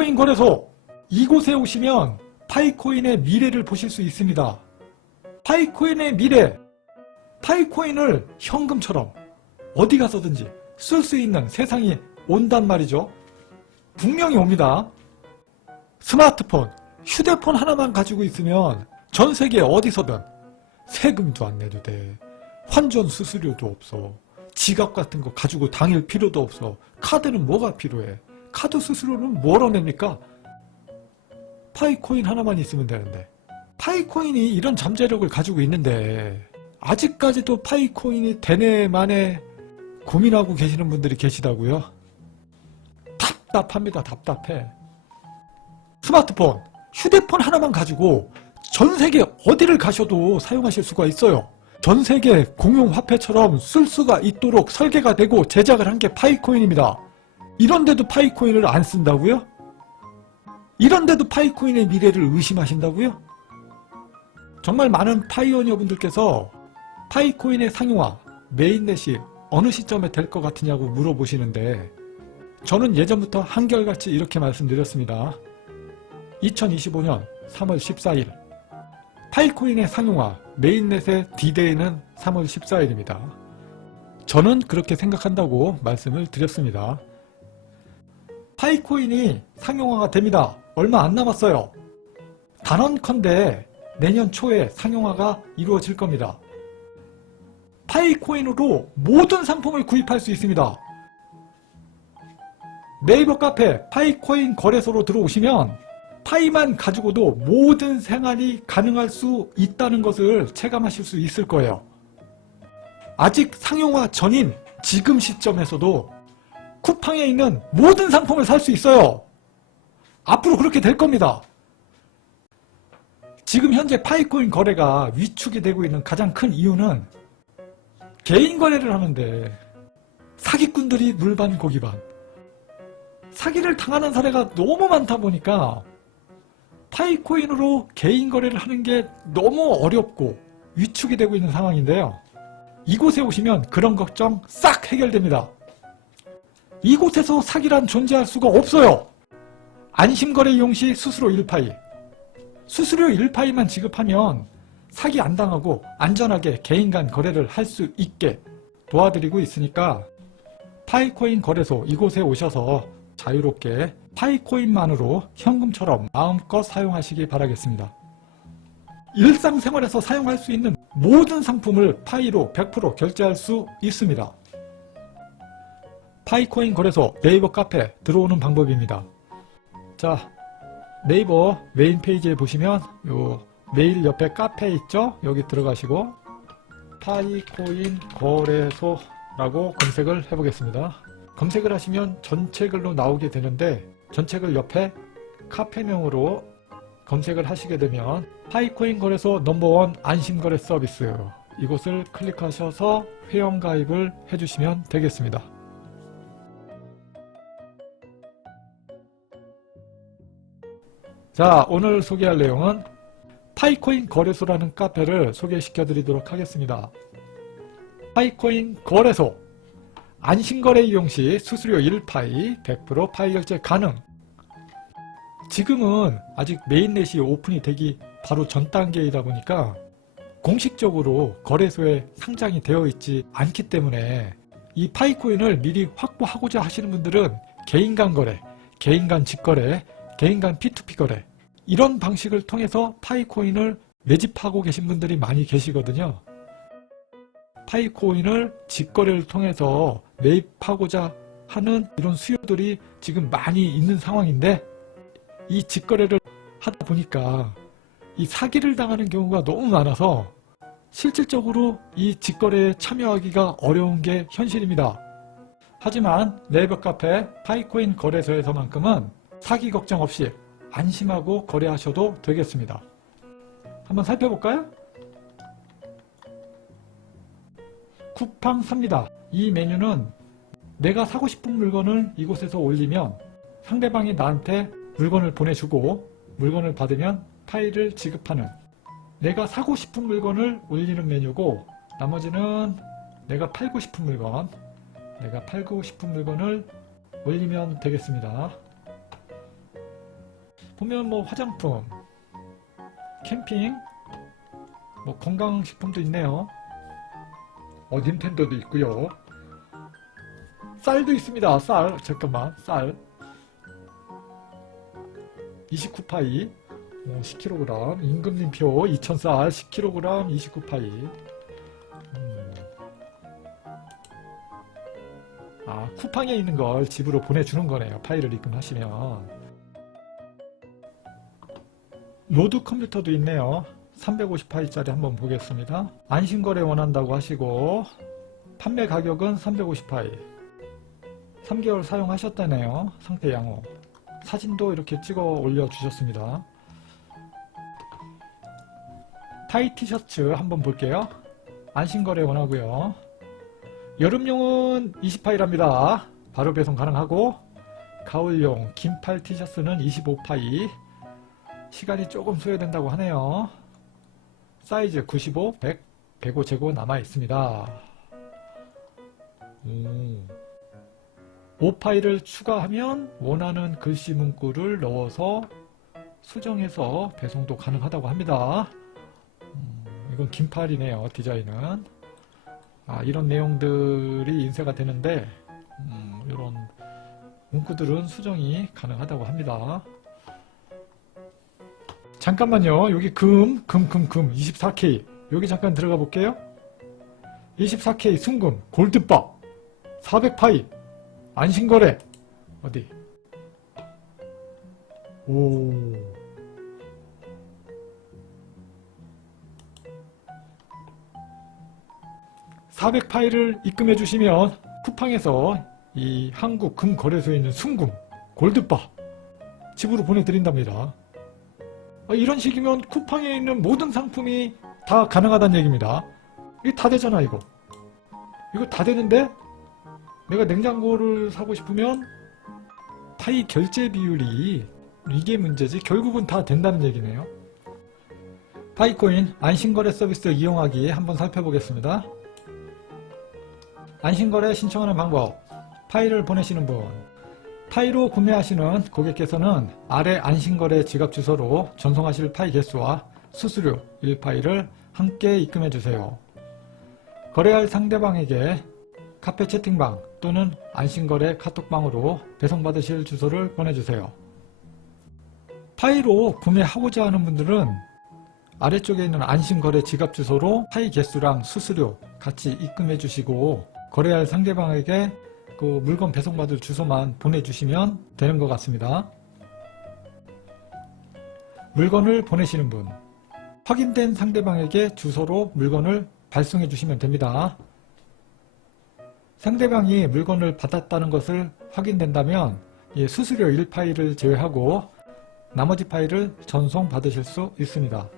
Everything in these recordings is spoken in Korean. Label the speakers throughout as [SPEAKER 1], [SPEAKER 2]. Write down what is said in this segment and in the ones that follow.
[SPEAKER 1] 파이코인 거래소 이곳에 오시면 파이코인의 미래를 보실 수 있습니다. 파이코인의 미래 파이코인을 현금처럼 어디 가서든지 쓸 수 있는 세상이 온단 말이죠. 분명히 옵니다. 스마트폰, 휴대폰 하나만 가지고 있으면 전 세계 어디서든 세금도 안 내도 돼. 환전 수수료도 없어. 지갑 같은 거 가지고 다닐 필요도 없어. 카드는 뭐가 필요해? 카드 수수료는 뭐로 냅니까? 파이코인 하나만 있으면 되는데. 파이코인이 이런 잠재력을 가지고 있는데 아직까지도 파이코인이 되네 마네 고민하고 계시는 분들이 계시다고요? 답답합니다. 답답해. 스마트폰, 휴대폰 하나만 가지고 전 세계 어디를 가셔도 사용하실 수가 있어요. 전 세계 공용 화폐처럼 쓸 수가 있도록 설계가 되고 제작을 한 게 파이코인입니다. 이런데도 파이코인을 안 쓴다고요? 이런데도 파이코인의 미래를 의심하신다고요? 정말 많은 파이오니어 분들께서 파이코인의 상용화, 메인넷이 어느 시점에 될 것 같으냐고 물어보시는데 저는 예전부터 한결같이 이렇게 말씀드렸습니다. 2025년 3월 14일 파이코인의 상용화, 메인넷의 디데이는 3월 14일입니다. 저는 그렇게 생각한다고 말씀을 드렸습니다. 파이코인이 상용화가 됩니다. 얼마 안 남았어요. 단언컨대 내년 초에 상용화가 이루어질 겁니다. 파이코인으로 모든 상품을 구입할 수 있습니다. 네이버 카페 파이코인 거래소로 들어오시면 파이만 가지고도 모든 생활이 가능할 수 있다는 것을 체감하실 수 있을 거예요. 아직 상용화 전인 지금 시점에서도 쿠팡에 있는 모든 상품을 살 수 있어요. 앞으로 그렇게 될 겁니다. 지금 현재 파이코인 거래가 위축이 되고 있는 가장 큰 이유는 개인 거래를 하는데 사기꾼들이 물반 고기반 사기를 당하는 사례가 너무 많다 보니까 파이코인으로 개인 거래를 하는 게 너무 어렵고 위축이 되고 있는 상황인데요. 이곳에 오시면 그런 걱정 싹 해결됩니다. 이곳에서 사기란 존재할 수가 없어요. 안심거래 이용 시 수수료 1파이. 수수료 1파이만 지급하면 사기 안 당하고 안전하게 개인 간 거래를 할 수 있게 도와드리고 있으니까 파이코인 거래소 이곳에 오셔서 자유롭게 파이코인만으로 현금처럼 마음껏 사용하시기 바라겠습니다. 일상생활에서 사용할 수 있는 모든 상품을 파이로 100% 결제할 수 있습니다. 파이코인 거래소 네이버 카페 들어오는 방법입니다. 자, 네이버 메인 페이지에 보시면 요 메일 옆에 카페 있죠? 여기 들어가시고 파이코인 거래소라고 검색을 해보겠습니다. 검색을 하시면 전체 글로 나오게 되는데 전체 글 옆에 카페명으로 검색을 하시게 되면 파이코인 거래소 넘버원 안심거래 서비스 이곳을 클릭하셔서 회원가입을 해주시면 되겠습니다. 자, 오늘 소개할 내용은 파이코인 거래소라는 카페를 소개시켜 드리도록 하겠습니다. 파이코인 거래소 안심거래 이용 시 수수료 1파이 100% 파이 결제 가능 지금은 아직 메인넷이 오픈이 되기 바로 전 단계이다 보니까 공식적으로 거래소에 상장이 되어 있지 않기 때문에 이 파이코인을 미리 확보하고자 하시는 분들은 개인 간 거래, 개인 간 직거래, 개인 간 P2P 거래 이런 방식을 통해서 파이코인을 매집하고 계신 분들이 많이 계시거든요. 파이코인을 직거래를 통해서 매입하고자 하는 이런 수요들이 지금 많이 있는 상황인데 이 직거래를 하다 보니까 이 사기를 당하는 경우가 너무 많아서 실질적으로 이 직거래에 참여하기가 어려운 게 현실입니다. 하지만 네이버 카페 파이코인 거래소에서만큼은 사기 걱정 없이 안심하고 거래하셔도 되겠습니다. 한번 살펴볼까요? 쿠팡 삽니다. 이 메뉴는 내가 사고 싶은 물건을 이곳에서 올리면 상대방이 나한테 물건을 보내주고 물건을 받으면 파일을 지급하는 내가 사고 싶은 물건을 올리는 메뉴고 나머지는 내가 팔고 싶은 물건 내가 팔고 싶은 물건을 올리면 되겠습니다. 보면 뭐 화장품, 캠핑, 뭐 건강식품도 있네요. 어, 닌텐도도 있고요. 쌀도 있습니다. 쌀. 잠깐만. 쌀. 29파이. 10kg. 임금님표 2000쌀 10kg 29파이. 음. 아, 쿠팡에 있는 걸 집으로 보내주는 거네요. 파일을 입금하시면. 로드 컴퓨터도 있네요. 350파이짜리 한번 보겠습니다. 안심거래 원한다고 하시고 판매 가격은 350파이. 3개월 사용하셨다네요. 상태 양호. 사진도 이렇게 찍어 올려주셨습니다. 타이 티셔츠 한번 볼게요. 안심거래 원하고요. 여름용은 20파이랍니다. 바로 배송 가능하고 가을용 긴팔 티셔츠는 25파이. 시간이 조금 소요된다고 하네요. 사이즈 95, 100, 105 재고 남아 있습니다. 음. 5파일을 추가하면 원하는 글씨 문구를 넣어서 수정해서 배송도 가능하다고 합니다. 음, 이건 긴팔이네요, 디자인은. 아, 이런 내용들이 인쇄가 되는데, 음, 이런 문구들은 수정이 가능하다고 합니다. 잠깐만요. 여기 금, 금, 금, 금, 24K. 여기 잠깐 들어가 볼게요. 24K 순금, 골드바, 400파이, 안심거래. 어디? 오. (400파이를) 입금해 주시면 쿠팡에서 이 한국 금거래소에 있는 순금 골드바 집으로 보내드린답니다. 아, 이런 식이면 쿠팡에 있는 모든 상품이 다 가능하다는 얘기입니다. 이게 다 되잖아, 이거. 이거 다 되는데, 내가 냉장고를 사고 싶으면, 파이 결제 비율이, 이게 문제지. 결국은 다 된다는 얘기네요. 파이코인 안심거래 서비스 이용하기 한번 살펴보겠습니다. 안심거래 신청하는 방법. 파일을 보내시는 분. 파이로 구매하시는 고객께서는 아래 안심거래 지갑 주소로 전송하실 파이 개수와 수수료 1파이를 함께 입금해 주세요. 거래할 상대방에게 카페 채팅방 또는 안심거래 카톡방으로 배송받으실 주소를 보내주세요. 파이로 구매하고자 하는 분들은 아래쪽에 있는 안심거래 지갑 주소로 파이 개수랑 수수료 같이 입금해 주시고 거래할 상대방에게 그 물건 배송받을 주소만 보내주시면 되는 것 같습니다. 물건을 보내시는 분 확인된 상대방에게 주소로 물건을 발송해 주시면 됩니다. 상대방이 물건을 받았다는 것을 확인된다면 이 수수료 1파일을 제외하고 나머지 파일을 전송 받으실 수 있습니다.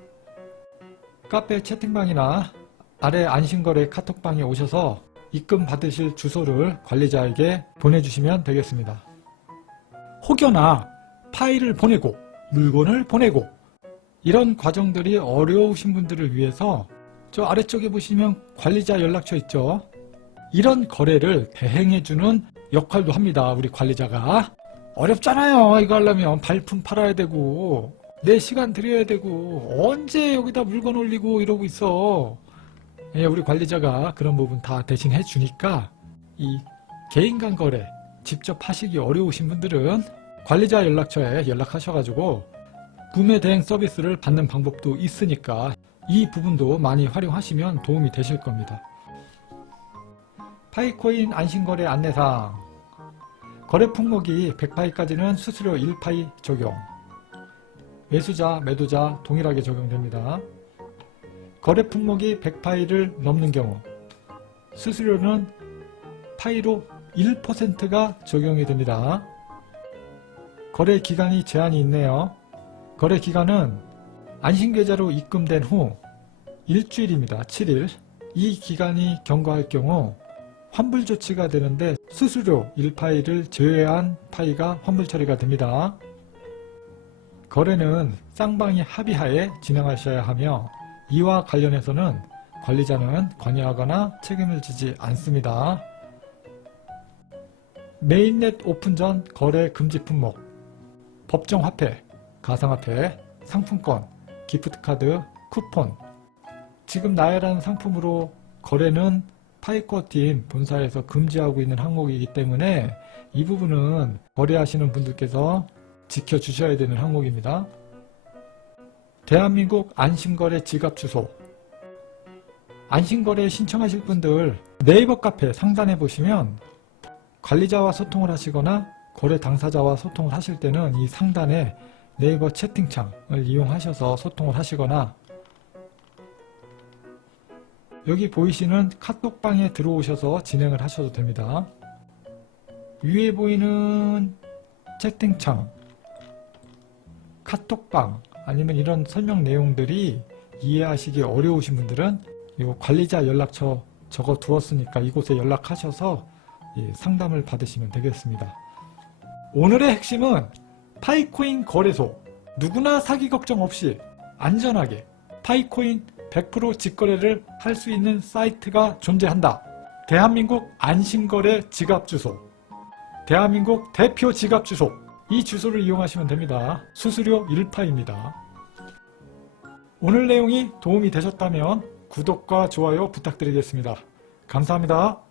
[SPEAKER 1] 카페 채팅방이나 아래 안심거래 카톡방에 오셔서 입금 받으실 주소를 관리자에게 보내주시면 되겠습니다. 혹여나 파일을 보내고 물건을 보내고 이런 과정들이 어려우신 분들을 위해서 저 아래쪽에 보시면 관리자 연락처 있죠. 이런 거래를 대행해주는 역할도 합니다. 우리 관리자가. 어렵잖아요. 이거 하려면 발품 팔아야 되고 내 시간 들여야 되고 언제 여기다 물건 올리고 이러고 있어. 예, 우리 관리자가 그런 부분 다 대신 해주니까 이 개인 간 거래 직접 하시기 어려우신 분들은 관리자 연락처에 연락하셔가지고 구매 대행 서비스를 받는 방법도 있으니까 이 부분도 많이 활용하시면 도움이 되실 겁니다. 파이코인 안심거래 안내사항 거래 품목이 100파이까지는 수수료 1파이 적용 매수자, 매도자 동일하게 적용됩니다. 거래 품목이 100파이를 넘는 경우 수수료는 파이로 1%가 적용이 됩니다. 거래 기간이 제한이 있네요. 거래 기간은 안심계좌로 입금된 후 일주일입니다. 7일. 이 기간이 경과할 경우 환불 조치가 되는데 수수료 1파이를 제외한 파이가 환불 처리가 됩니다. 거래는 쌍방이 합의하에 진행하셔야 하며 이와 관련해서는 관리자는 관여하거나 책임을 지지 않습니다. 메인넷 오픈 전 거래 금지 품목 법정 화폐 가상화폐, 상품권, 기프트카드, 쿠폰. 지금 나열한 상품으로 거래는 파이코팀 본사에서 금지하고 있는 항목이기 때문에 이 부분은 거래하시는 분들께서 지켜주셔야 되는 항목입니다. 대한민국 안심거래 지갑 주소 안심거래 신청하실 분들 네이버 카페 상단에 보시면 관리자와 소통을 하시거나 거래 당사자와 소통을 하실 때는 이 상단에 네이버 채팅창을 이용하셔서 소통을 하시거나 여기 보이시는 카톡방에 들어오셔서 진행을 하셔도 됩니다. 위에 보이는 채팅창, 카톡방 아니면 이런 설명 내용들이 이해하시기 어려우신 분들은 이 관리자 연락처 적어 두었으니까 이곳에 연락하셔서 예, 상담을 받으시면 되겠습니다. 오늘의 핵심은 파이코인 거래소 누구나 사기 걱정 없이 안전하게 파이코인 100% 직거래를 할 수 있는 사이트가 존재한다. 대한민국 안심거래 지갑 주소 대한민국 대표 지갑 주소 이 주소를 이용하시면 됩니다. 수수료 1파입니다. 오늘 내용이 도움이 되셨다면 구독과 좋아요 부탁드리겠습니다. 감사합니다.